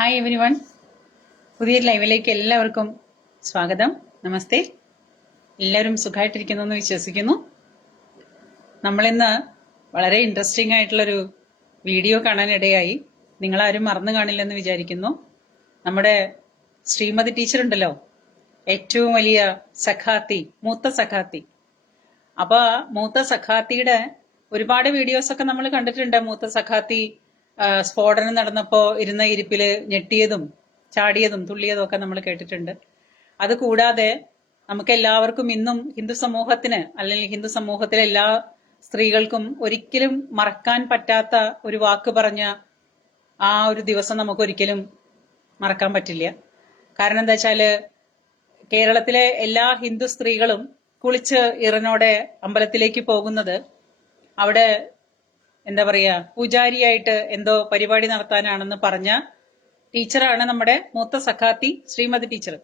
Hi every one പുതിയ ലൈവിലേക്ക് എല്ലാവർക്കും സ്വാഗതം. നമസ്തേ. എല്ലാവരും സുഖമായിട്ടിരിക്കുന്നു എന്ന് വിശ്വസിക്കുന്നു. നമ്മളിന്ന് വളരെ ഇൻട്രസ്റ്റിംഗ് ആയിട്ടുള്ളൊരു വീഡിയോ കാണാനിടയായി. നിങ്ങളാരും മറന്നു കാണില്ലെന്ന് വിചാരിക്കുന്നു. നമ്മുടെ ശ്രീമതി ടീച്ചർ ഉണ്ടല്ലോ. ഏറ്റവും വലിയ സഖാത്തി മൂത്ത സഖാത്തി. അപ്പൊ ആ മൂത്ത സഖാത്തിയുടെ ഒരുപാട് വീഡിയോസ് ഒക്കെ നമ്മൾ കണ്ടിട്ടുണ്ട്. മൂത്ത സഖാത്തി സ്ഫോടനം നടന്നപ്പോ ഇരുന്ന ഇരിപ്പിൽ ഞെട്ടിയതും ചാടിയതും തുള്ളിയതും ഒക്കെ നമ്മൾ കേട്ടിട്ടുണ്ട്. അത് കൂടാതെ നമുക്ക് എല്ലാവർക്കും ഇന്നും ഹിന്ദു സമൂഹത്തിന് അല്ലെങ്കിൽ ഹിന്ദു സമൂഹത്തിലെ എല്ലാ സ്ത്രീകൾക്കും ഒരിക്കലും മറക്കാൻ പറ്റാത്ത ഒരു വാക്ക് പറഞ്ഞ ആ ഒരു ദിവസം നമുക്ക് ഒരിക്കലും മറക്കാൻ പറ്റില്ല. കാരണം എന്താ വെച്ചാൽ കേരളത്തിലെ എല്ലാ ഹിന്ദു സ്ത്രീകളും കുളിച്ച് ഇറനോടെ അമ്പലത്തിലേക്ക് പോകുന്നത് അവിടെ എന്താ പറയാ പൂജാരിയായിട്ട് എന്തോ പരിപാടി നടത്താനാണെന്ന് പറഞ്ഞ ടീച്ചറാണ് നമ്മുടെ മൂത്ത സഖാത്തി ശ്രീമതി ടീച്ചർ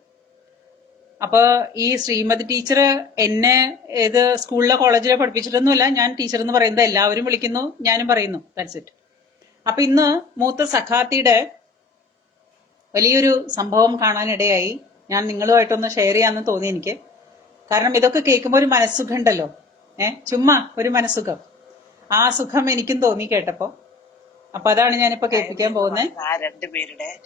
അപ്പൊ ഈ ശ്രീമതി ടീച്ചർ എന്നെ ഏത് സ്കൂളിലോ കോളേജിലോ പഠിപ്പിച്ചിട്ടൊന്നുമില്ല ഞാൻ ടീച്ചർ എന്ന് പറയുന്നത് എല്ലാവരും വിളിക്കുന്നു ഞാനും പറയുന്നു. ദാറ്റ്സ് ഇറ്റ് അപ്പൊ ഇന്ന് മൂത്ത സഖാത്തിയുടെ വലിയൊരു സംഭവം കാണാനിടയായി. ഞാൻ നിങ്ങളുമായിട്ടൊന്ന് ഷെയർ ചെയ്യാമെന്ന് തോന്നി എനിക്ക്. കാരണം ഇതൊക്കെ കേൾക്കുമ്പോൾ ഒരു മനസ്സുഖം ഉണ്ടല്ലോ. ഏ ചുമ്മാ ഒരു മനസ്സുഖം. ആ സുഖം എനിക്കും തോന്നി കേട്ടപ്പോ. അപ്പൊ അതാണ് ഞാനിപ്പോ കേൾപ്പിക്കാൻ പോകുന്നത് ആ രണ്ടുപേരുടെ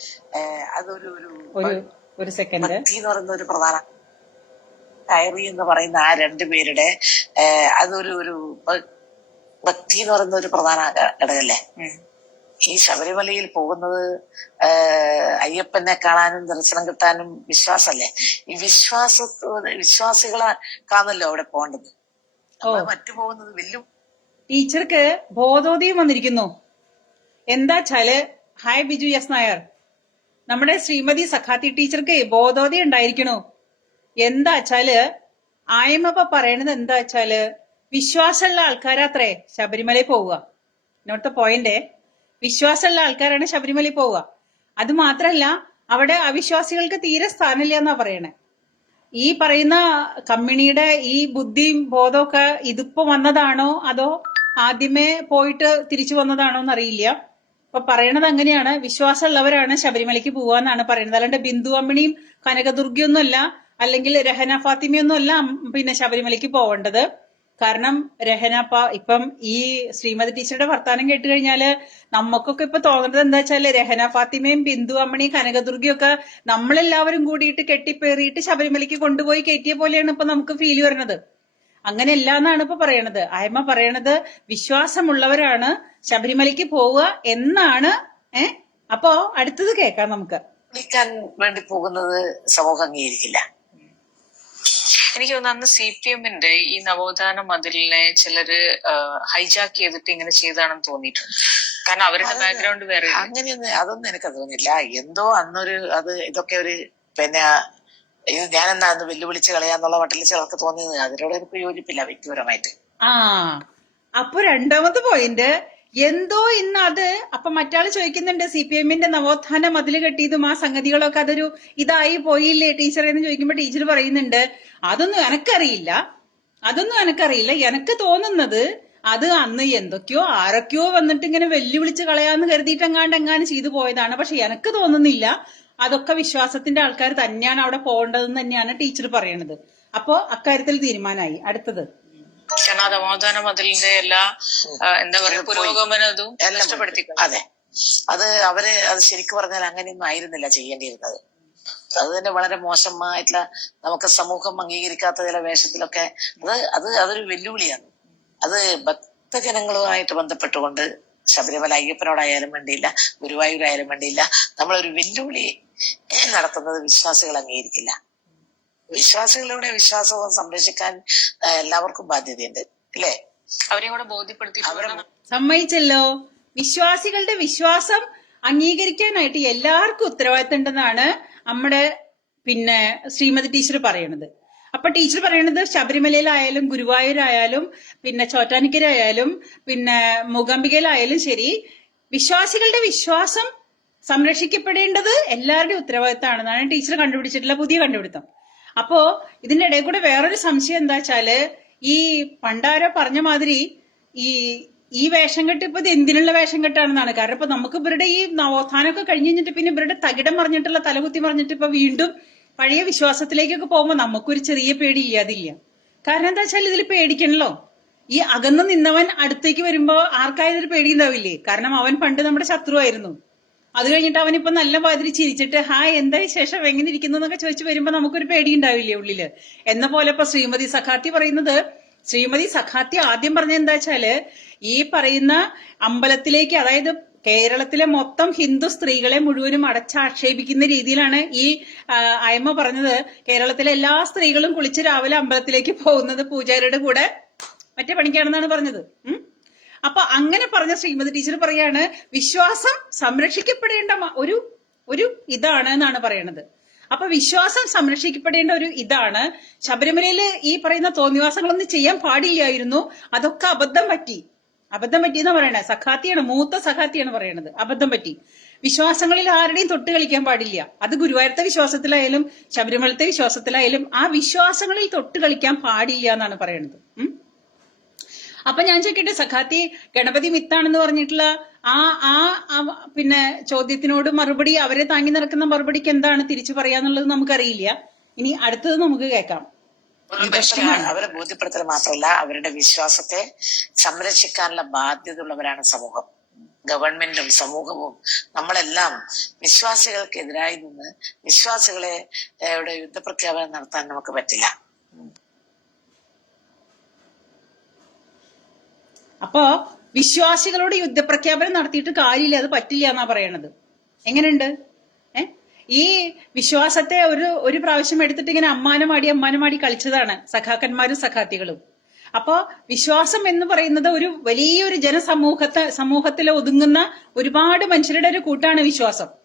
അതൊരു ഒരു ഒരു സെക്കൻഡ്. എന്ന് പറയുന്ന ഒരു പ്രധാന കയറി എന്ന് പറയുന്ന ആ രണ്ടുപേരുടെ പേരുടെ അതൊരു ഒരു ഭക്തി എന്ന് പറയുന്ന ഒരു പ്രധാന ഘടകല്ലേ? ഈ ശബരിമലയിൽ പോകുന്നത് അയ്യപ്പനെ കാണാനും ദർശനം കിട്ടാനും വിശ്വാസല്ലേ? ഈ വിശ്വാസ വിശ്വാസികളെ കാണല്ലോ അവിടെ പോകേണ്ടത്. മറ്റു പോകുന്നത് വെല്ലും ടീച്ചർക്ക് ബോധോദയം വന്നിരിക്കുന്നു. എന്താച്ചാൽ ഹായ് ബിജു എസ് നായർ. നമ്മുടെ ശ്രീമതി സഖാത്തി ടീച്ചർക്ക് ബോധോദയം ഉണ്ടായിരിക്കണു. എന്താച്ചാൽ ആയമ്മപ്പ പറയണത് എന്താച്ചാൽ വിശ്വാസമുള്ള ആൾക്കാരാത്രേ ശബരിമലയിൽ പോവുക. ഇന്നോടത്തെ പോയിന്റ് വിശ്വാസമുള്ള ആൾക്കാരാണ് ശബരിമലയിൽ പോവുക. അത് മാത്രല്ല അവിടെ അവിശ്വാസികൾക്ക് തീരെ സ്ഥാനമില്ല എന്നാ പറയണേ. ഈ പറയുന്ന കമ്മിണിയുടെ ഈ ബുദ്ധിയും ബോധമൊക്കെ ഇതിപ്പോ വന്നതാണോ അതോ ആദ്യമേ പോയിട്ട് തിരിച്ചു വന്നതാണോന്ന് എന്നറിയില്ല. അപ്പൊ പറയണത് അങ്ങനെയാണ്. വിശ്വാസമുള്ളവരാണ് ശബരിമലയ്ക്ക് പോവാന്നാണ് പറയുന്നത്. അല്ലാണ്ട് ബിന്ദു അമ്മിണിയും കനകദുർഗിയൊന്നും അല്ല അല്ലെങ്കിൽ രഹന ഫാത്തിമയൊന്നും അല്ല പിന്നെ ശബരിമലയ്ക്ക് പോവേണ്ടത്. കാരണം രഹന ഇപ്പം ഈ ശ്രീമതി ടീച്ചറുടെ വർത്താനം കേട്ട് കഴിഞ്ഞാൽ നമുക്കൊക്കെ ഇപ്പൊ തോന്നുന്നത് എന്താ വെച്ചാൽ രഹന ഫാത്തിമയും ബിന്ദു അമ്മണി കനകദുർഗയും ഒക്കെ നമ്മളെല്ലാവരും കൂടിയിട്ട് കെട്ടിപ്പേറിയിട്ട് ശബരിമലയ്ക്ക് കൊണ്ടുപോയി കയറ്റിയ പോലെയാണ് ഇപ്പൊ നമുക്ക് ഫീൽ വരുന്നത്. അങ്ങനെയല്ല എന്നാണ് ഇപ്പൊ പറയണത്. അയമ്മ പറയണത് വിശ്വാസമുള്ളവരാണ് ശബരിമലയ്ക്ക് പോവുക എന്നാണ്. ഏ? അപ്പോ അടുത്തത് കേൾക്കാം നമുക്ക്. വിളിക്കാൻ വേണ്ടി പോകുന്നത് സമൂഹം അംഗീകരിക്കില്ല. എനിക്ക് തോന്നുന്നു അന്ന് സി പി എമ്മിന്റെ ഈ നവോത്ഥാന മതിലിനെ ചിലര് ഹൈജാക്ക് ചെയ്തിട്ട് ഇങ്ങനെ ചെയ്താണെന്ന് തോന്നിയിട്ടുണ്ട്. കാരണം അവരുടെ ബാക്ക്ഗ്രൗണ്ട് വേറെ അങ്ങനെയൊന്നും അതൊന്നും എനിക്ക് തോന്നില്ല എന്തോ അന്നൊരു അത് ഇതൊക്കെ ഒരു പിന്നെ ഇത് ഞാൻ അന്ന് വെല്ലുവിളിച്ച് കളയാന്നുള്ള മട്ടിൽ ചിലർക്ക് തോന്നിയത്. അതിനോട് എനിക്ക് യോജിപ്പില്ല വ്യക്തിപരമായിട്ട്. ആ അപ്പൊ രണ്ടാമത്തെ പോയിന്റ് എന്തോ ഇന്ന് അത് അപ്പൊ മറ്റാൾ ചോദിക്കുന്നുണ്ട് സി പി എമ്മിന്റെ നവോത്ഥാന മതിൽ കെട്ടിയതും ആ സംഗതികളൊക്കെ അതൊരു ഇതായി പോയില്ലേ ടീച്ചർ എന്ന് ചോദിക്കുമ്പോ ടീച്ചർ പറയുന്നുണ്ട് അതൊന്നും എനക്കറിയില്ല. അതൊന്നും എനക്കറിയില്ല. എനക്ക് തോന്നുന്നത് അത് അന്ന് എന്തൊക്കെയോ ആരൊക്കെയോ വന്നിട്ട് ഇങ്ങനെ വെല്ലുവിളിച്ച് കളയാന്ന് കരുതിയിട്ട് എങ്ങാണ്ട് എങ്ങാനും ചെയ്തു പോയതാണ്. പക്ഷെ എനക്ക് തോന്നുന്നില്ല. അതൊക്കെ വിശ്വാസത്തിന്റെ ആൾക്കാർ തന്നെയാണ് അവിടെ പോകേണ്ടതെന്ന് തന്നെയാണ് ടീച്ചർ പറയണത്. അപ്പോ അക്കാര്യത്തിൽ തീരുമാനമായി. അടുത്തത്. നവോത്ഥാന മതിലിന്റെ എല്ലാ എന്താ പറയുക പുരോഗമനതും എല്ലാം നഷ്ടപ്പെടുത്തി അതെ. അത് അവർ അത് ശരിക്കും പറഞ്ഞാൽ അങ്ങനെയൊന്നും ആയിരുന്നില്ല ചെയ്യേണ്ടിയിരുന്നത്. അത് തന്നെ വളരെ മോശമായിട്ടുള്ള നമുക്ക് സമൂഹം അംഗീകരിക്കാത്ത ചില വേഷത്തിലൊക്കെ അത് അത് അതൊരു വെല്ലുവിളിയാണ്. അത് ഭക്തജനങ്ങളുമായിട്ട് ബന്ധപ്പെട്ടുകൊണ്ട് ശബരിമല അയ്യപ്പനോടായാലും വേണ്ടിയില്ല ഗുരുവായൂരായാലും വേണ്ടിയില്ല. നമ്മളൊരു വെല്ലുവിളി നടത്തുന്നത് വിശ്വാസികൾ അംഗീകരിക്കില്ല. വിശ്വാസികളുടെ വിശ്വാസവും സംരക്ഷിക്കാൻ എല്ലാവർക്കും ബാധ്യതയുണ്ട്. അല്ലേ അവരെ കൂടെ ബോധ്യപ്പെടുത്തി അവരെ സമ്മതിച്ചല്ലോ. വിശ്വാസികളുടെ വിശ്വാസം അംഗീകരിക്കാനായിട്ട് എല്ലാവർക്കും ഉത്തരവാദിത്തം ഉണ്ടെന്നാണ് നമ്മുടെ പിന്നെ ശ്രീമതി ടീച്ചർ പറയണത്. അപ്പൊ ടീച്ചർ പറയണത് ശബരിമലയിലായാലും ഗുരുവായൂരായാലും പിന്നെ ചോറ്റാനിക്കരായാലും പിന്നെ മൂകാംബികയിലായാലും ശരി വിശ്വാസികളുടെ വിശ്വാസം സംരക്ഷിക്കപ്പെടേണ്ടത് എല്ലാവരുടെയും ഉത്തരവാദിത്തമാണെന്നാണ് ടീച്ചർ കണ്ടുപിടിച്ചിട്ടുള്ള പുതിയ കണ്ടുപിടുത്തം. അപ്പോ ഇതിന്റെ ഇടയിൽ കൂടെ വേറൊരു സംശയം എന്താ വെച്ചാൽ ഈ പണ്ടാര പറഞ്ഞ മാതിരി ഈ ഈ വേഷം കെട്ട് ഇപ്പൊ ഇത് എന്തിനുള്ള വേഷം കെട്ടാണെന്നാണ്. കാരണം ഇപ്പൊ നമുക്ക് ഇവരുടെ ഈ നവോത്ഥാനമൊക്കെ കഴിഞ്ഞ് കഴിഞ്ഞിട്ട് പിന്നെ ഇവരുടെ തകിടം പറഞ്ഞിട്ടുള്ള തലകുത്തി പറഞ്ഞിട്ട് ഇപ്പൊ വീണ്ടും പഴയ വിശ്വാസത്തിലേക്കൊക്കെ പോകുമ്പോൾ നമുക്കൊരു ചെറിയ പേടി ഇല്ലാതില്ല കാരണം എന്താ വെച്ചാൽ ഇതിൽ പേടിക്കണല്ലോ. ഈ അകന്ന് നിന്നവൻ അടുത്തേക്ക് വരുമ്പോ ആർക്കായാലും ഒരു പേടി ഉണ്ടാവില്ലേ? കാരണം അവൻ പണ്ട് നമ്മുടെ ശത്രുവായിരുന്നു അത് കഴിഞ്ഞിട്ട് അവൻ ഇപ്പൊ നല്ല മാതിരി ചിരിച്ചിട്ട് ഹായ് എന്താ വിശേഷം? എങ്ങനെ ഇരിക്കുന്നു? എന്നൊക്കെ ചോദിച്ചു വരുമ്പോ നമുക്കൊരു പേടി ഉണ്ടാവില്ലേ ഉള്ളിൽ? എന്ന പോലെ ഇപ്പൊ ശ്രീമതി സഖാത്തി പറയുന്നത് ശ്രീമതി സഖാത്തി ആദ്യം പറഞ്ഞ എന്താ വെച്ചാൽ ഈ പറയുന്ന അമ്പലത്തിലേക്ക് അതായത് കേരളത്തിലെ മൊത്തം ഹിന്ദു സ്ത്രീകളെ മുഴുവനും അടച്ചാക്ഷേപിക്കുന്ന രീതിയിലാണ് ഈ അയമ്മ പറഞ്ഞത്. കേരളത്തിലെ എല്ലാ സ്ത്രീകളും കുളിച്ച് രാവിലെ അമ്പലത്തിലേക്ക് പോകുന്നത് പൂജാരിയുടെ കൂടെ മറ്റേ പണിക്കാണെന്നാണ് പറഞ്ഞത്. അപ്പൊ അങ്ങനെ പറഞ്ഞ ശ്രീമതി ടീച്ചർ പറയാണ് വിശ്വാസം സംരക്ഷിക്കപ്പെടേണ്ട ഒരു ഒരു ഇതാണ് എന്നാണ് പറയണത്. അപ്പൊ വിശ്വാസം സംരക്ഷിക്കപ്പെടേണ്ട ഒരു ഇതാണ്. ശബരിമലയിൽ ഈ പറയുന്ന തോന്നിവാസങ്ങളൊന്നും ചെയ്യാൻ പാടില്ലായിരുന്നു. അതൊക്കെ അബദ്ധം പറ്റി. അബദ്ധം പറ്റി എന്ന് പറയണേ? സഖാത്തിയാണ് മൂത്ത സഖാത്തിയാണ് പറയണത്. അബദ്ധം പറ്റി. വിശ്വാസങ്ങളിൽ ആരുടെയും തൊട്ട് കളിക്കാൻ പാടില്ല. അത് ഗുരുവായൂരത്തെ വിശ്വാസത്തിലായാലും ശബരിമലത്തെ വിശ്വാസത്തിലായാലും ആ വിശ്വാസങ്ങളിൽ തൊട്ട് കളിക്കാൻ പാടില്ല എന്നാണ് പറയണത്. അപ്പൊ ഞാൻ ചോദിക്കട്ടെ സഖാത്തി ഗണപതി മിത്താണെന്ന് പറഞ്ഞിട്ടുള്ള ആ ആ പിന്നെ ചോദ്യത്തിനോട് മറുപടി അവരെ താങ്ങി നടക്കുന്ന മറുപടിക്ക് എന്താണ് തിരിച്ചു പറയാന്നുള്ളത് നമുക്കറിയില്ല. ഇനി അടുത്തത് നമുക്ക് കേൾക്കാം. പക്ഷേ അവരെ ബോധ്യപ്പെടുത്തൽ മാത്രമല്ല അവരുടെ വിശ്വാസത്തെ സംരക്ഷിക്കാനുള്ള ബാധ്യതയുള്ളവരാണ് സമൂഹം. ഗവൺമെന്റും സമൂഹവും നമ്മളെല്ലാം വിശ്വാസികൾക്കെതിരായി നിന്ന് വിശ്വാസികളെ യുദ്ധപ്രഖ്യാപനം നടത്താൻ നമുക്ക് പറ്റില്ല. അപ്പോ വിശ്വാസികളോട് യുദ്ധപ്രഖ്യാപനം നടത്തിയിട്ട് കാര്യമില്ല അത് പറ്റില്ല എന്നാ പറയണത്? എങ്ങനെയുണ്ട്? ഈ വിശ്വാസത്തെ ഒരു ഒരു പ്രാവശ്യം എടുത്തിട്ട് ഇങ്ങനെ അമ്മാനമാടി അമ്മാനമാടി കളിച്ചതാണ് സഖാക്കന്മാരും സഖാത്തികളും. അപ്പോ വിശ്വാസം എന്ന് പറയുന്നത് ഒരു വലിയൊരു ജനസമൂഹത്തെ സമൂഹത്തിൽ ഒതുങ്ങുന്ന ഒരുപാട് മനുഷ്യരുടെ ഒരു കൂട്ടാണ് വിശ്വാസം.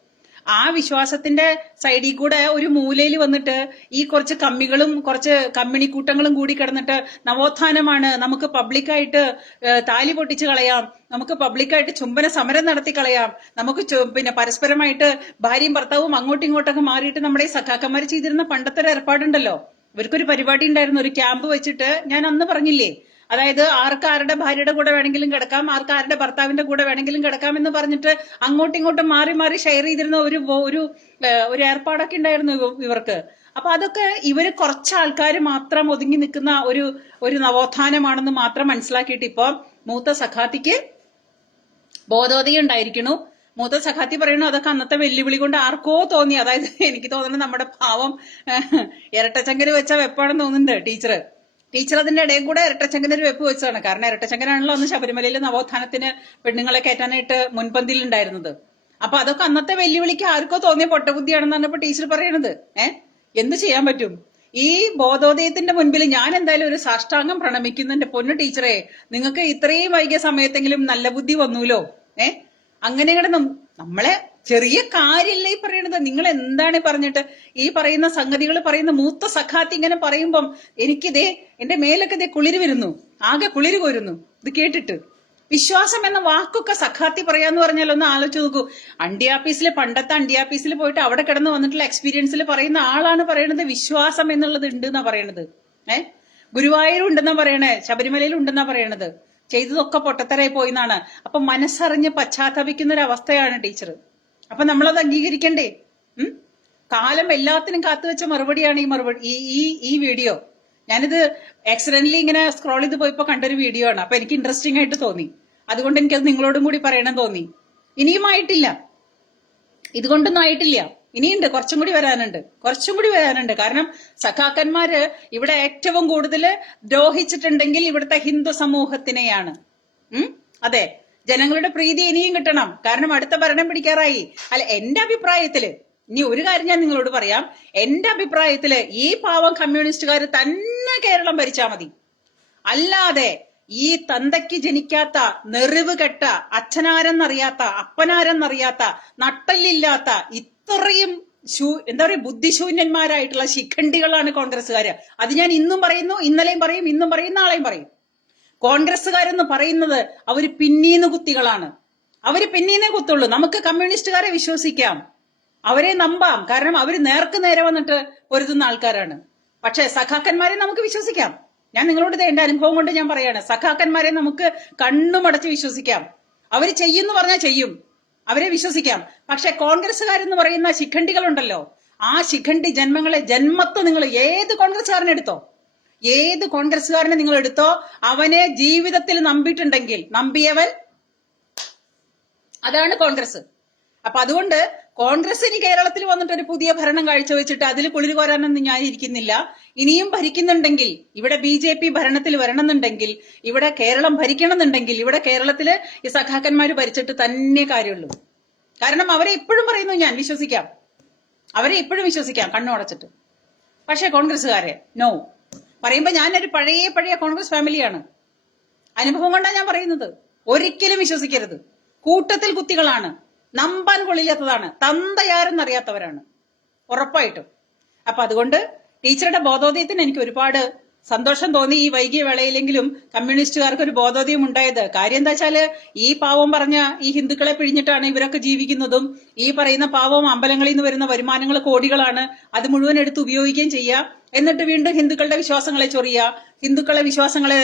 ആ വിശ്വാസത്തിന്റെ സൈഡിൽ കൂടെ ഒരു മൂലയിൽ വന്നിട്ട് ഈ കുറച്ച് കമ്മികളും കുറച്ച് കമ്മിണിക്കൂട്ടങ്ങളും കൂടി കിടന്നിട്ട് നവോത്ഥാനമാണ് നമുക്ക് പബ്ലിക്കായിട്ട് താലി പൊട്ടിച്ചു കളയാം നമുക്ക് പബ്ലിക്കായിട്ട് ചുംബന സമരം നടത്തി കളയാം നമുക്ക് പിന്നെ പരസ്പരമായിട്ട് ഭാര്യയും ഭർത്താവും അങ്ങോട്ടും ഇങ്ങോട്ടൊക്കെ മാറിയിട്ട് നമ്മുടെ ഈ സഖാക്കന്മാർ ചെയ്തിരുന്ന പണ്ടത്തെ ഒരു ഏർപ്പാടുണ്ടല്ലോ. ഇവർക്കൊരു പരിപാടി ഉണ്ടായിരുന്നു ഒരു ക്യാമ്പ് വെച്ചിട്ട് ഞാൻ അന്ന് പറഞ്ഞില്ലേ അതായത് ആർക്ക് ആരുടെ ഭാര്യയുടെ കൂടെ വേണമെങ്കിലും കിടക്കാം ആർക്ക് ആരുടെ ഭർത്താവിന്റെ കൂടെ വേണമെങ്കിലും കിടക്കാം എന്ന് പറഞ്ഞിട്ട് അങ്ങോട്ടും ഇങ്ങോട്ടും മാറി മാറി ഷെയർ ചെയ്തിരുന്ന ഒരു ഒരു ഒരു ഏർപ്പാടൊക്കെ ഉണ്ടായിരുന്നു ഇവർക്ക്. അപ്പൊ അതൊക്കെ ഇവർ കുറച്ച് ആൾക്കാർ മാത്രം ഒതുങ്ങി നിൽക്കുന്ന ഒരു ഒരു നവോത്ഥാനമാണെന്ന് മാത്രം മനസ്സിലാക്കിയിട്ട് ഇപ്പൊ മൂത്ത സഖാത്തിക്ക് ബോധോദയം ഉണ്ടായിരിക്കണു മൂത്ത സഖാത്തി പറയണു അതൊക്കെ അന്നത്തെ വെല്ലുവിളി കൊണ്ട് ആർക്കോ തോന്നി. അതായത് എനിക്ക് തോന്നുന്നത് നമ്മുടെ ഭാവം ഇരട്ടച്ചങ്കൽ വെച്ച വെപ്പാണെന്ന് തോന്നുന്നുണ്ട് ടീച്ചർ ടീച്ചർ അതിന്റെ ഇടയിൽ കൂടെ ഇരട്ടച്ചങ്കന് ഒരു വെപ്പ് വെച്ചതാണ്. കാരണം ഇരട്ടച്ചങ്കനാണല്ലോ അന്ന് ശബരിമലയിൽ നവോത്ഥാനത്തിന് പെണ്ണുങ്ങളെ കയറ്റാനായിട്ട് മുൻപന്തിയിൽ ഉണ്ടായിരുന്നത്. അപ്പൊ അതൊക്കെ അന്നത്തെ വെല്ലുവിളിക്ക് ആർക്കോ തോന്നിയ പൊട്ടബുദ്ധിയാണെന്നാണ് ഇപ്പൊ ടീച്ചർ പറയണത്. ഏഹ് എന്ത് ചെയ്യാൻ പറ്റും? ഈ ബോധോദയത്തിന്റെ മുൻപിൽ ഞാൻ എന്തായാലും ഒരു സാഷ്ടാംഗം പ്രണമിക്കുന്നുണ്ട്. പൊന്നു ടീച്ചറെ നിങ്ങൾക്ക് ഇത്രയും വൈകിയ സമയത്തെങ്കിലും നല്ല ബുദ്ധി വന്നൂലോ? ഏ? അങ്ങനെ നമ്മളെ ചെറിയ കാര്യമല്ല ഈ പറയണത്? നിങ്ങൾ എന്താണ് പറഞ്ഞിട്ട് ഈ പറയുന്ന സംഗതികൾ പറയുന്ന മൂത്ത സഖാത്തി ഇങ്ങനെ പറയുമ്പം എനിക്കിതേ എന്റെ മേലൊക്കെ ഇതേ കുളിര് വരുന്നു. ആകെ കുളിര് കോരുന്നു. ഇത് കേട്ടിട്ട്. വിശ്വാസം എന്ന വാക്കൊക്കെ സഖാത്തി പറയാന്ന് പറഞ്ഞാൽ ഒന്ന് ആലോചിച്ച് നോക്കൂ. അണ്ടിയാപ്പീസിൽ പണ്ടത്തെ അണ്ടി അണ്ടിയാപ്പീസിൽ പോയിട്ട് അവിടെ കിടന്ന് വന്നിട്ടുള്ള എക്സ്പീരിയൻസിൽ പറയുന്ന ആളാണ് പറയണത് വിശ്വാസം എന്നുള്ളത് ഉണ്ട് എന്നാ പറയണത്. ഏഹ് ഗുരുവായൂർ ഉണ്ടെന്നാ പറയണേ. ശബരിമലയിൽ ഉണ്ടെന്നാ പറയണത്. ചെയ്തതൊക്കെ പൊട്ടത്തരായി പോയിന്നാണ്. അപ്പൊ മനസ്സറിഞ്ഞ് പശ്ചാത്തപിക്കുന്ന ഒരു അവസ്ഥയാണ് ടീച്ചർ അപ്പൊ നമ്മളത് അംഗീകരിക്കണ്ടേ? ഉം? കാലം എല്ലാത്തിനും കാത്തുവെച്ച മറുപടിയാണ് ഈ മറുപടി ഈ ഈ വീഡിയോ. ഞാനിത് ആക്സിഡന്റലി ഇങ്ങനെ സ്ക്രോൾ ചെയ്ത് പോയപ്പോ കണ്ടൊരു വീഡിയോ ആണ്. അപ്പൊ എനിക്ക് ഇൻട്രസ്റ്റിംഗ് ആയിട്ട് തോന്നി. അതുകൊണ്ട് എനിക്കത് നിങ്ങളോടും കൂടി പറയണം തോന്നി. ഇനിയും ആയിട്ടില്ല ഇതുകൊണ്ടൊന്നും ആയിട്ടില്ല. ഇനിയുണ്ട് കുറച്ചും കൂടി വരാനുണ്ട് കുറച്ചും കൂടി വരാനുണ്ട്. കാരണം സഖാക്കന്മാര് ഇവിടെ ഏറ്റവും കൂടുതൽ ദ്രോഹിച്ചിട്ടുണ്ടെങ്കിൽ ഇവിടുത്തെ ഹിന്ദു സമൂഹത്തിനെയാണ്. ഉം? അതെ. ജനങ്ങളുടെ പ്രീതി ഇനിയും കിട്ടണം. കാരണം അടുത്ത ഭരണം പിടിക്കാറായി. അല്ല എന്റെ അഭിപ്രായത്തിൽ ഇനി ഒരു കാര്യം ഞാൻ നിങ്ങളോട് പറയാം. എന്റെ അഭിപ്രായത്തിൽ ഈ പാവം കമ്മ്യൂണിസ്റ്റുകാർ തന്നെ കേരളം ഭരിച്ചാ മതി. അല്ലാതെ ഈ തന്തയ്ക്ക് ജനിക്കാത്ത നെറിവ് കെട്ട അച്ഛനാരെന്നറിയാത്ത അപ്പനാരെന്നറിയാത്ത നട്ടല്ലില്ലാത്ത ഇത്രയും എന്താ പറയുക ബുദ്ധിശൂന്യന്മാരായിട്ടുള്ള ശിഖണ്ഡികളാണ് കോൺഗ്രസ്സുകാർ അത് ഞാൻ ഇന്നും പറയുന്നു ഇന്നലെയും പറയും ഇന്നും പറയും നാളെയും പറയും. കോൺഗ്രസ്സുകാരെന്ന് പറയുന്നത് അവർ പിന്നീന്ന് കുത്തികളാണ്. അവർ പിന്നീന്നേ കുത്തുള്ളൂ. നമുക്ക് കമ്മ്യൂണിസ്റ്റുകാരെ വിശ്വസിക്കാം. അവരെ നമ്പാം. കാരണം അവർ നേർക്ക് നേരെ വന്നിട്ട് പൊരുതുന്ന ആൾക്കാരാണ്. പക്ഷെ സഖാക്കന്മാരെ നമുക്ക് വിശ്വസിക്കാം. ഞാൻ നിങ്ങളോട് എന്റെ അനുഭവം കൊണ്ട് ഞാൻ പറയാണ് സഖാക്കന്മാരെ നമുക്ക് കണ്ണുമടച്ച് വിശ്വസിക്കാം. അവർ ചെയ്യുന്നു പറഞ്ഞാൽ ചെയ്യും. അവരെ വിശ്വസിക്കാം. പക്ഷെ കോൺഗ്രസ്സുകാരെന്ന് പറയുന്ന ശിഖണ്ഡികളുണ്ടല്ലോ ആ ശിഖണ്ഡി ജന്മങ്ങളെ ജന്മത്ത് നിങ്ങൾ ഏത് കോൺഗ്രസ്സുകാരനെ എടുത്തോ? ഏത് കോൺഗ്രസ്സുകാരനെ നിങ്ങൾ എടുത്തോ? അവനെ ജീവിതത്തിൽ നമ്പിയിട്ടുണ്ടെങ്കിൽ നമ്പിയവൻ അതാണ് കോൺഗ്രസ് അപ്പൊ അതുകൊണ്ട് കോൺഗ്രസ് ഇനി കേരളത്തിൽ വന്നിട്ട് ഒരു പുതിയ ഭരണം കാഴ്ചവെച്ചിട്ട് അതിൽ കുളിര് കോരാനൊന്നും ഞാൻ ഇരിക്കുന്നില്ല ഇനിയും ഭരിക്കുന്നുണ്ടെങ്കിൽ ഇവിടെ ബി ജെ പി ഭരണത്തിൽ വരണമെന്നുണ്ടെങ്കിൽ ഇവിടെ കേരളം ഭരിക്കണമെന്നുണ്ടെങ്കിൽ ഇവിടെ കേരളത്തിൽ ഈ സഖാക്കന്മാർ ഭരിച്ചിട്ട് തന്നെ കാര്യമുള്ളൂ. കാരണം അവരെ ഇപ്പോഴും പറയുന്നു ഞാൻ വിശ്വസിക്കാം. അവരെ ഇപ്പോഴും വിശ്വസിക്കാം കണ്ണുടച്ചിട്ട്. പക്ഷേ കോൺഗ്രസ്സുകാരെ നോ. പറയുമ്പോ ഞാനൊരു പഴയ പഴയ കോൺഗ്രസ് ഫാമിലിയാണ്. അനുഭവം കൊണ്ടാണ് ഞാൻ പറയുന്നത്. ഒരിക്കലും വിശ്വസിക്കരുത്. കൂട്ടത്തിൽ കുത്തികളാണ്. നമ്പാൻ കൊള്ളില്ലാത്തതാണ്. തന്തയാരെന്നറിയാത്തവരാണ്. ഉറപ്പായിട്ടും. അപ്പൊ അതുകൊണ്ട് ടീച്ചറുടെ ബോധോദയത്തിന് എനിക്ക് ഒരുപാട് സന്തോഷം തോന്നി ഈ വൈകിയ വേളയിലെങ്കിലും കമ്മ്യൂണിസ്റ്റുകാർക്ക് ഒരു ബോധോദയം ഉണ്ടായത്. കാര്യം എന്താ വെച്ചാൽ ഈ പാവം പറഞ്ഞ ഈ ഹിന്ദുക്കളെ പിഴിഞ്ഞിട്ടാണ് ഇവരൊക്കെ ജീവിക്കുന്നതും ഈ പറയുന്ന പാവം അമ്പലങ്ങളിൽ നിന്ന് വരുന്ന വരുമാനങ്ങൾ കോടികളാണ് അത് മുഴുവൻ എടുത്ത് ഉപയോഗിക്കുകയും ചെയ്യുക എന്നിട്ട് വീണ്ടും ഹിന്ദുക്കളുടെ വിശ്വാസങ്ങളെ ചൊറിയുക ഹിന്ദുക്കളെ വിശ്വാസങ്ങളെ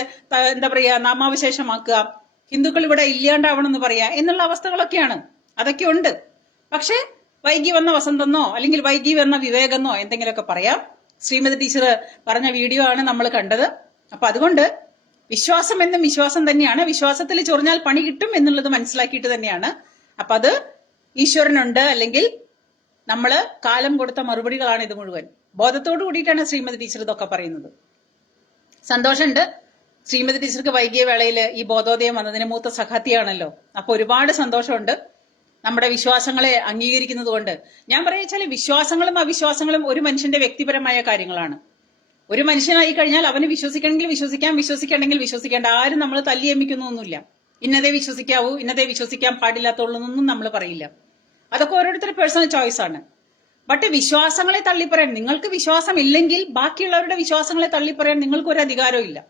എന്താ പറയാ നാമാവശേഷമാക്കുക. ഹിന്ദുക്കൾ ഇവിടെ ഇല്ലാണ്ടാവണമെന്ന് പറയാ. എന്നുള്ള അവസ്ഥകളൊക്കെയാണ്. അതൊക്കെ ഉണ്ട്. പക്ഷേ വൈകി വന്ന വസന്തെന്നോ അല്ലെങ്കിൽ വൈകി വന്ന വിവേകെന്നോ എന്തെങ്കിലുമൊക്കെ പറയാം. ശ്രീമതി ടീച്ചർ പറഞ്ഞ വീഡിയോ ആണ് നമ്മൾ കണ്ടത്. അപ്പൊ അതുകൊണ്ട് വിശ്വാസം എന്നും വിശ്വാസം തന്നെയാണ്. വിശ്വാസത്തിൽ ചൊറിഞ്ഞാൽ പണി കിട്ടും എന്നുള്ളത് മനസ്സിലാക്കിയിട്ട് തന്നെയാണ്. അപ്പൊ അത് ഈശ്വരനുണ്ട് അല്ലെങ്കിൽ നമ്മൾ കാലം കൊടുത്ത മറുപടികളാണ് ഇത് മുഴുവൻ. ബോധത്തോടു കൂടിയിട്ടാണ് ശ്രീമതി ടീച്ചർ ഇതൊക്കെ പറയുന്നത്. സന്തോഷമുണ്ട്. ശ്രീമതി ടീച്ചർക്ക് വൈകിയ വേളയിൽ ഈ ബോധോദയം വന്നതിന് മൂത്ത സഖാത്തിയാണല്ലോ. അപ്പൊ ഒരുപാട് സന്തോഷമുണ്ട്. നമ്മുടെ വിശ്വാസങ്ങളെ അംഗീകരിക്കുന്നത് കൊണ്ട്. ഞാൻ പറയുക വിശ്വാസങ്ങളും അവിശ്വാസങ്ങളും ഒരു മനുഷ്യന്റെ വ്യക്തിപരമായ കാര്യങ്ങളാണ്. ഒരു മനുഷ്യനായി കഴിഞ്ഞാൽ അവന് വിശ്വസിക്കണമെങ്കിൽ വിശ്വസിക്കാം വിശ്വസിക്കണമെങ്കിൽ വിശ്വസിക്കേണ്ട. ആരും നമ്മൾ തല്ലി എമ്മിക്കുന്നൊന്നുമില്ല ഇന്നതേ വിശ്വസിക്കാവൂ ഇന്നതേ വിശ്വസിക്കാൻ പാടില്ലാത്തുള്ളതൊന്നും നമ്മൾ പറയില്ല. അതൊക്കെ ഓരോരുത്തരുടെ പേഴ്സണൽ ചോയ്സ് ആണ്. ബട്ട് വിശ്വാസങ്ങളെ തള്ളിപ്പറയാൻ നിങ്ങൾക്ക് വിശ്വാസം ഇല്ലെങ്കിൽ ബാക്കിയുള്ളവരുടെ വിശ്വാസങ്ങളെ തള്ളിപ്പറയാൻ നിങ്ങൾക്കൊരു അധികാരവും ഇല്ല.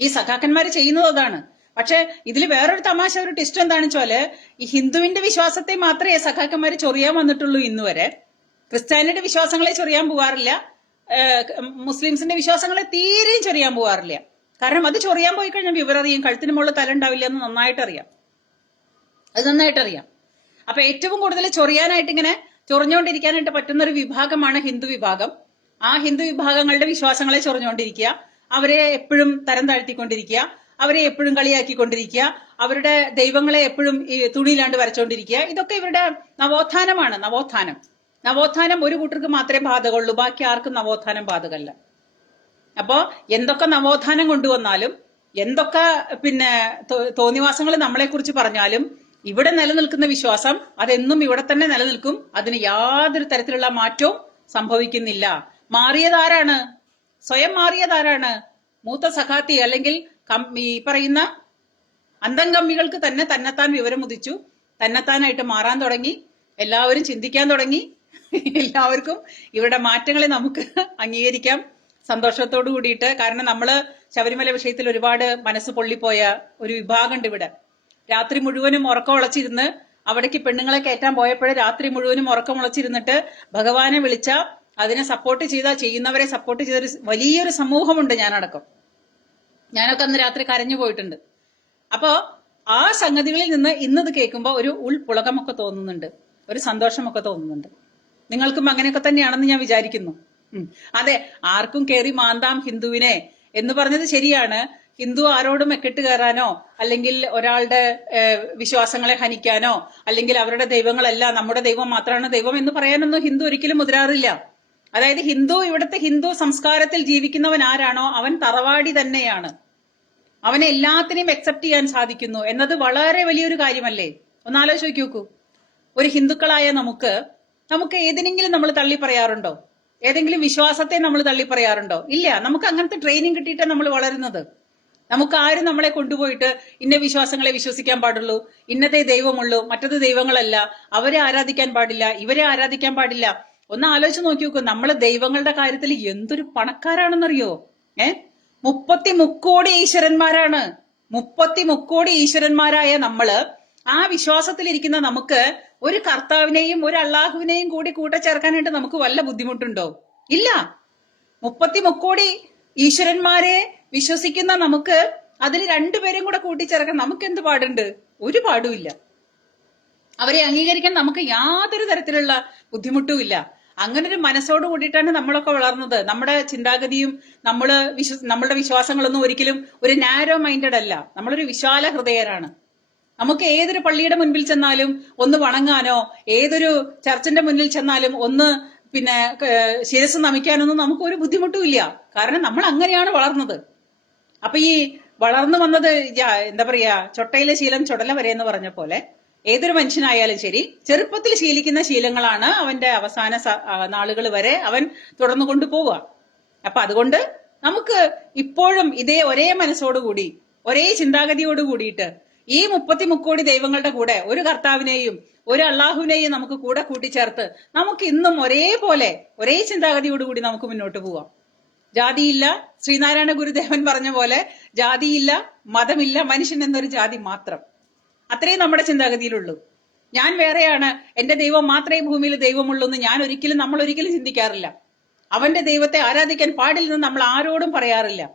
ഈ സഖാക്കന്മാർ ചെയ്യുന്നത് അതാണ്. പക്ഷെ ഇതിൽ വേറൊരു തമാശ ഒരു ട്വിസ്റ്റ് എന്താണെന്ന് വെച്ചാൽ ഈ ഹിന്ദുവിന്റെ വിശ്വാസത്തെ മാത്രമേ സഖാക്കന്മാര് ചൊറിയാൻ വന്നിട്ടുള്ളൂ ഇന്ന് വരെ. ക്രിസ്ത്യാനിയുടെ വിശ്വാസങ്ങളെ ചൊറിയാൻ പോവാറില്ല മുസ്ലിംസിന്റെ വിശ്വാസങ്ങളെ തീരെയും ചൊറിയാൻ പോവാറില്ല കാരണം അത് ചൊറിയാൻ പോയി കഴിഞ്ഞാൽ വിവരം അറിയും. കഴുത്തിന് മുകളിൽ തല ഉണ്ടാവില്ല എന്ന് നന്നായിട്ട് അറിയാം അത് നന്നായിട്ട് അറിയാം അപ്പൊ ഏറ്റവും കൂടുതൽ ചൊറിയാനായിട്ട് ഇങ്ങനെ ചൊറിഞ്ഞുകൊണ്ടിരിക്കാനായിട്ട് പറ്റുന്ന ഒരു വിഭാഗമാണ് ഹിന്ദു വിഭാഗം. ആ ഹിന്ദു വിഭാഗങ്ങളുടെ വിശ്വാസങ്ങളെ ചൊറിഞ്ഞുകൊണ്ടിരിക്കുക. അവരെ എപ്പോഴും തരം താഴ്ത്തിക്കൊണ്ടിരിക്കുക. അവരെ എപ്പോഴും കളിയാക്കിക്കൊണ്ടിരിക്കുക. അവരുടെ ദൈവങ്ങളെ എപ്പോഴും തുണിയിലാണ്ട് വരച്ചോണ്ടിരിക്കുക. ഇതൊക്കെ ഇവരുടെ നവോത്ഥാനമാണ്. നവോത്ഥാനം. നവോത്ഥാനം ഒരു കൂട്ടർക്ക് മാത്രമേ ബാധകമുള്ളൂ. ബാക്കി ആർക്കും നവോത്ഥാനം ബാധകമല്ല. അപ്പോ എന്തൊക്കെ നവോത്ഥാനം കൊണ്ടുവന്നാലും എന്തൊക്കെ പിന്നെ തോന്നിവാസങ്ങൾ നമ്മളെ കുറിച്ച് പറഞ്ഞാലും ഇവിടെ നിലനിൽക്കുന്ന വിശ്വാസം അതെന്നും ഇവിടെ തന്നെ നിലനിൽക്കും. അതിന് യാതൊരു തരത്തിലുള്ള മാറ്റവും സംഭവിക്കുന്നില്ല. മാറിയതാരാണ്? സ്വയം മാറിയതാരാണ്? മൂത്ത സഖാത്തി അല്ലെങ്കിൽ ഈ പറയുന്ന അന്തംകമ്മികൾക്ക് തന്നെ തന്നെത്താൻ വിവരം ഉദിച്ചു. തന്നെത്താനായിട്ട് മാറാൻ തുടങ്ങി. എല്ലാവരും ചിന്തിക്കാൻ തുടങ്ങി. എല്ലാവർക്കും ഇവരുടെ മാറ്റങ്ങളെ നമുക്ക് അംഗീകരിക്കാം. സന്തോഷത്തോടു കൂടിയിട്ട്. കാരണം നമ്മൾ ശബരിമല വിഷയത്തിൽ ഒരുപാട് മനസ്സ് പൊള്ളിപ്പോയ ഒരു വിഭാഗമുണ്ട് ഇവിടെ. രാത്രി മുഴുവനും ഉറക്കം ഉളച്ചിരുന്ന് അവിടേക്ക് പെണ്ണുങ്ങളെ കയറ്റാൻ പോയപ്പോഴേ രാത്രി മുഴുവനും ഉറക്കം ഉളച്ചിരുന്നിട്ട് ഭഗവാനെ വിളിച്ച അതിനെ സപ്പോർട്ട് ചെയ്ത ചെയ്യുന്നവരെ സപ്പോർട്ട് ചെയ്ത ഒരു വലിയൊരു സമൂഹമുണ്ട് ഞാനടക്കം. ഞാനൊക്കെ അന്ന് രാത്രി കരഞ്ഞു പോയിട്ടുണ്ട്. അപ്പോ ആ സംഗതികളിൽ നിന്ന് ഇന്നത് കേൾക്കുമ്പോൾ ഒരു ഉൾപുളകമൊക്കെ തോന്നുന്നുണ്ട്. ഒരു സന്തോഷമൊക്കെ തോന്നുന്നുണ്ട്. നിങ്ങൾക്കും അങ്ങനെയൊക്കെ തന്നെയാണെന്ന് ഞാൻ വിചാരിക്കുന്നു. അതെ ആർക്കും കയറി മാന്താം ഹിന്ദുവിനെ എന്ന് പറഞ്ഞത് ശരിയാണ്. ഹിന്ദു ആരോടും എക്കെട്ട് കയറാനോ അല്ലെങ്കിൽ ഒരാളുടെ വിശ്വാസങ്ങളെ ഹനിക്കാനോ അല്ലെങ്കിൽ അവരുടെ ദൈവങ്ങളല്ല നമ്മുടെ ദൈവം മാത്രമാണ് ദൈവം എന്ന് പറയാനൊന്നും ഹിന്ദു ഒരിക്കലും മുതിരാറില്ല. അതായത് ഹിന്ദു ഇവിടുത്തെ ഹിന്ദു സംസ്കാരത്തിൽ ജീവിക്കുന്നവൻ ആരാണോ അവൻ തറവാടി തന്നെയാണ്. അവനെ എല്ലാത്തിനെയും അക്സെപ്റ്റ് ചെയ്യാൻ സാധിക്കുന്നു എന്നത് വളരെ വലിയൊരു കാര്യമല്ലേ? ഒന്ന് ആലോചിച്ച് നോക്കൂ. ഒരു ഹിന്ദുക്കളായ നമുക്ക് നമുക്ക് ഏതിനെങ്കിലും നമ്മൾ തള്ളി പറയാറുണ്ടോ? ഏതെങ്കിലും വിശ്വാസത്തെ നമ്മൾ തള്ളി പറയാറുണ്ടോ? ഇല്ല നമുക്ക് അങ്ങനത്തെ ട്രെയിനിങ് കിട്ടിയിട്ടാണ് നമ്മൾ വളരുന്നത്. നമുക്ക് ആരും നമ്മളെ കൊണ്ടുപോയിട്ട് ഇന്ന വിശ്വാസങ്ങളെ വിശ്വസിക്കാൻ പാടുള്ളൂ ഇന്നതേ ദൈവമുള്ളൂ മറ്റത് ദൈവങ്ങളല്ല അവരെ ആരാധിക്കാൻ പാടില്ല ഇവരെ ആരാധിക്കാൻ പാടില്ല. ഒന്ന് ആലോചിച്ച് നോക്കി നോക്കൂ. നമ്മൾ ദൈവങ്ങളുടെ കാര്യത്തിൽ എന്തൊരു പണക്കാരാണെന്നറിയോ? ഏ? മുപ്പത്തി മുക്കോടി ഈശ്വരന്മാരാണ്. മുപ്പത്തി മുക്കോടി ഈശ്വരന്മാരായ നമ്മൾ ആ വിശ്വാസത്തിലിരിക്കുന്ന നമുക്ക് ഒരു കർത്താവിനെയും ഒരു അള്ളാഹുവിനെയും കൂടി കൂട്ടച്ചേർക്കാനായിട്ട് നമുക്ക് വല്ല ബുദ്ധിമുട്ടുണ്ടോ? ഇല്ല. മുപ്പത്തി മുക്കോടി ഈശ്വരന്മാരെ വിശ്വസിക്കുന്ന നമുക്ക് അതിൽ രണ്ടുപേരും കൂടെ കൂട്ടിച്ചേർക്കാൻ നമുക്ക് എന്ത് പാടുണ്ട്? ഒരു പാടുമില്ല. അവരെ അംഗീകരിക്കാൻ നമുക്ക് യാതൊരു തരത്തിലുള്ള ബുദ്ധിമുട്ടും ഇല്ല അങ്ങനെ ഒരു മനസ്സോട് കൂടിയിട്ടാണ് നമ്മളൊക്കെ വളർന്നത്. നമ്മുടെ ചിന്താഗതിയും നമ്മൾ വിശ്വ നമ്മളുടെ വിശ്വാസങ്ങളൊന്നും ഒരിക്കലും ഒരു നാരോ മൈൻഡഡ് അല്ല. നമ്മളൊരു വിശാല ഹൃദയരാണ്. നമുക്ക് ഏതൊരു പള്ളിയുടെ മുൻപിൽ ചെന്നാലും ഒന്ന് വണങ്ങാനോ ഏതൊരു ചർച്ചിന്റെ മുന്നിൽ ചെന്നാലും ഒന്ന് പിന്നെ ശിരസ് നമിക്കാനൊന്നും നമുക്ക് ഒരു ബുദ്ധിമുട്ടും ഇല്ല. കാരണം നമ്മൾ അങ്ങനെയാണ് വളർന്നത്. അപ്പൊ ഈ വളർന്നു വന്നത് എന്താ പറയാ ചൊട്ടയിലെ ശീലം ചുടല വരെ എന്ന് പറഞ്ഞ പോലെ ഏതൊരു മനുഷ്യനായാലും ശരി ചെറുപ്പത്തിൽ ശീലിക്കുന്ന ശീലങ്ങളാണ് അവന്റെ അവസാന നാളുകൾ വരെ അവൻ തുടർന്നു കൊണ്ടുപോവുക. അപ്പൊ അതുകൊണ്ട് നമുക്ക് ഇപ്പോഴും ഇതേ ഒരേ മനസ്സോടുകൂടി ഒരേ ചിന്താഗതിയോട് കൂടിയിട്ട് ഈ മുപ്പത്തി മുക്കോടി ദൈവങ്ങളുടെ കൂടെ ഒരു കർത്താവിനെയും ഒരു അള്ളാഹുവിനെയും നമുക്ക് കൂടെ കൂട്ടിച്ചേർത്ത് നമുക്ക് ഇന്നും ഒരേപോലെ ഒരേ ചിന്താഗതിയോടുകൂടി നമുക്ക് മുന്നോട്ട് പോവാം. ജാതിയില്ല ശ്രീനാരായണ ഗുരുദേവൻ പറഞ്ഞ പോലെ ജാതിയില്ല മതമില്ല മനുഷ്യൻ എന്നൊരു ജാതി മാത്രം. അത്രയും നമ്മുടെ ചിന്താഗതിയിലുള്ളൂ. ഞാൻ വേറെയാണ്. എന്റെ ദൈവം മാത്രമേ ഭൂമിയിൽ ദൈവമുള്ളൂ എന്ന് ഞാൻ ഒരിക്കലും നമ്മൾ ഒരിക്കലും ചിന്തിക്കാറില്ല. അവന്റെ ദൈവത്തെ ആരാധിക്കാൻ പാടില്ലെന്ന് നമ്മൾ ആരോടും പറയാറില്ല.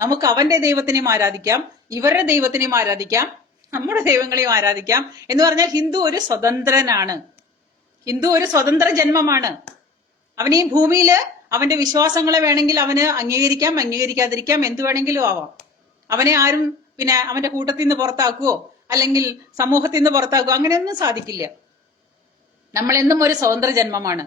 നമുക്ക് അവന്റെ ദൈവത്തിനെയും ആരാധിക്കാം ഇവരുടെ ദൈവത്തിനെയും ആരാധിക്കാം നമ്മുടെ ദൈവങ്ങളെയും ആരാധിക്കാം എന്ന് പറഞ്ഞാൽ ഹിന്ദു ഒരു സ്വതന്ത്രനാണ്. ഹിന്ദു ഒരു സ്വതന്ത്ര ജന്മമാണ്. അവന് ഈ ഭൂമിയിൽ അവന്റെ വിശ്വാസങ്ങളെ വേണമെങ്കിൽ അവന് അംഗീകരിക്കാം അംഗീകരിക്കാതിരിക്കാം എന്തു വേണമെങ്കിലും ആവാം. അവനെ ആരും പിന്നെ അവന്റെ കൂട്ടത്തിൽ നിന്ന് പുറത്താക്കുവോ? അല്ലെങ്കിൽ സമൂഹത്തിൽ നിന്ന് പുറത്താക്കുക അങ്ങനെയൊന്നും സാധിക്കില്ല. നമ്മൾ എന്നും ഒരു സ്വതന്ത്ര ജന്മമാണ്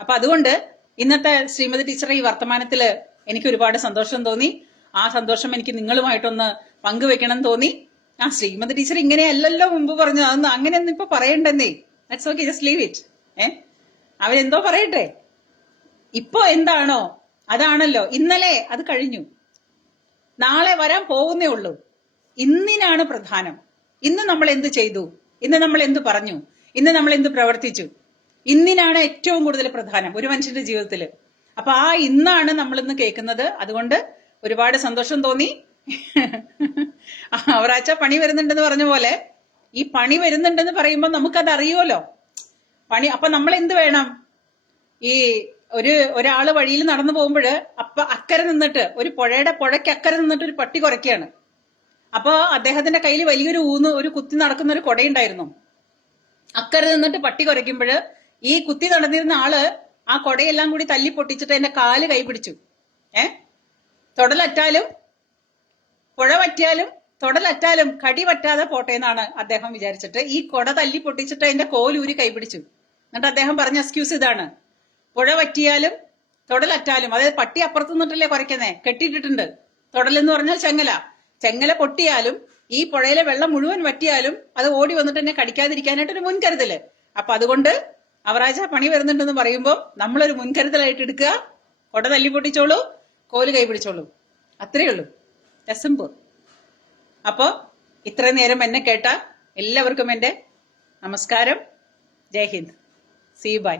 അപ്പൊ അതുകൊണ്ട് ഇന്നത്തെ ശ്രീമതി ടീച്ചറെ ഈ വർത്തമാനത്തിൽ എനിക്ക് ഒരുപാട് സന്തോഷം തോന്നി. ആ സന്തോഷം എനിക്ക് നിങ്ങളുമായിട്ടൊന്ന് പങ്കുവെക്കണം തോന്നി. ആ ശ്രീമതി ടീച്ചർ ഇങ്ങനെയല്ലല്ലോ മുമ്പ് പറഞ്ഞു അതൊന്നും അങ്ങനെയൊന്നും ഇപ്പൊ പറയണ്ടെന്നേ. That's okay just leave it ഏ? അവരെന്തോ പറയട്ടെ? ഇപ്പൊ എന്താണോ അതാണല്ലോ. ഇന്നലെ അത് കഴിഞ്ഞു. നാളെ വരാൻ പോകുന്നേ ഉള്ളൂ. ഇന്നിനാണ് പ്രധാനം. ഇന്ന് നമ്മൾ എന്ത് ചെയ്തു? ഇന്ന് നമ്മൾ എന്ത് പറഞ്ഞു? ഇന്ന് നമ്മൾ എന്ത് പ്രവർത്തിച്ചു? ഇന്നിനാണ് ഏറ്റവും കൂടുതൽ പ്രധാനം ഒരു മനുഷ്യന്റെ ജീവിതത്തിൽ. അപ്പൊ ആ ഇന്നാണ് നമ്മൾ ഇന്ന് കേൾക്കുന്നത്. അതുകൊണ്ട് ഒരുപാട് സന്തോഷം തോന്നി. അവറാച്ച പണി വരുന്നുണ്ടെന്ന് പറഞ്ഞ പോലെ ഈ പണി വരുന്നുണ്ടെന്ന് പറയുമ്പോൾ നമുക്കത് അറിയുമല്ലോ. പണി അപ്പൊ നമ്മൾ എന്ത് വേണം? ഈ ഒരു ഒരാൾ വഴിയിൽ നടന്നു പോകുമ്പോൾ അപ്പൊ അക്കരെ നിന്നിട്ട് ഒരു പുഴയുടെ പുഴയ്ക്ക് അക്കരെ നിന്നിട്ട് ഒരു പട്ടി കുറയ്ക്കുകയാണ്. അപ്പൊ അദ്ദേഹത്തിന്റെ കയ്യിൽ വലിയൊരു ഊന്ന് ഒരു കുത്തി നടക്കുന്ന ഒരു കൊടയുണ്ടായിരുന്നു. അക്കരെ നിന്നിട്ട് പട്ടി കുറയ്ക്കുമ്പോൾ ഈ കുത്തി നടന്നിരുന്ന ആൾ ആ കൊടയെല്ലാം കൂടി തല്ലി പൊട്ടിച്ചിട്ട് എന്റെ കാൽ കൈ പിടിച്ചു. ഏ? തൊടലറ്റാലും പുഴ പറ്റിയാലും തൊടലറ്റാലും കടി പറ്റാതെ പോട്ടെ എന്നാണ് അദ്ദേഹം വിചാരിച്ചിട്ട് ഈ കൊട തല്ലി പൊട്ടിച്ചിട്ട് അതിന്റെ കോലൂരി കൈപിടിച്ചു എന്നിട്ട് അദ്ദേഹം പറഞ്ഞ എക്സ്ക്യൂസ് ഇതാണ്. പുഴ പറ്റിയാലും തൊടലറ്റാലും അതായത് പട്ടി അപ്പുറത്ത് നിന്നിട്ടല്ലേ കുറയ്ക്കുന്നേ കെട്ടിയിട്ടിട്ടുണ്ട്. തൊടലെന്ന് പറഞ്ഞാൽ ചെങ്ങല. ചെങ്ങല പൊട്ടിയാലും ഈ പുഴയിലെ വെള്ളം മുഴുവൻ വറ്റിയാലും അത് ഓടി വന്നിട്ട് എന്നെ കടിക്കാതിരിക്കാനായിട്ട് ഒരു മുൻകരുതൽ. അപ്പൊ അതുകൊണ്ട് അവറാജ പണി വരുന്നുണ്ടെന്ന് പറയുമ്പോൾ നമ്മളൊരു മുൻകരുതലായിട്ട് എടുക്കുക. കൊട തല്ലി പൊട്ടിച്ചോളൂ കോൽ കൈ പിടിച്ചോളൂ. അത്രയേ ഉള്ളൂ. സിമ്പിൾ അപ്പോ ഇത്രയും നേരം എന്നെ കേട്ട എല്ലാവർക്കും എന്റെ നമസ്കാരം. ജയ് ഹിന്ദ്. C by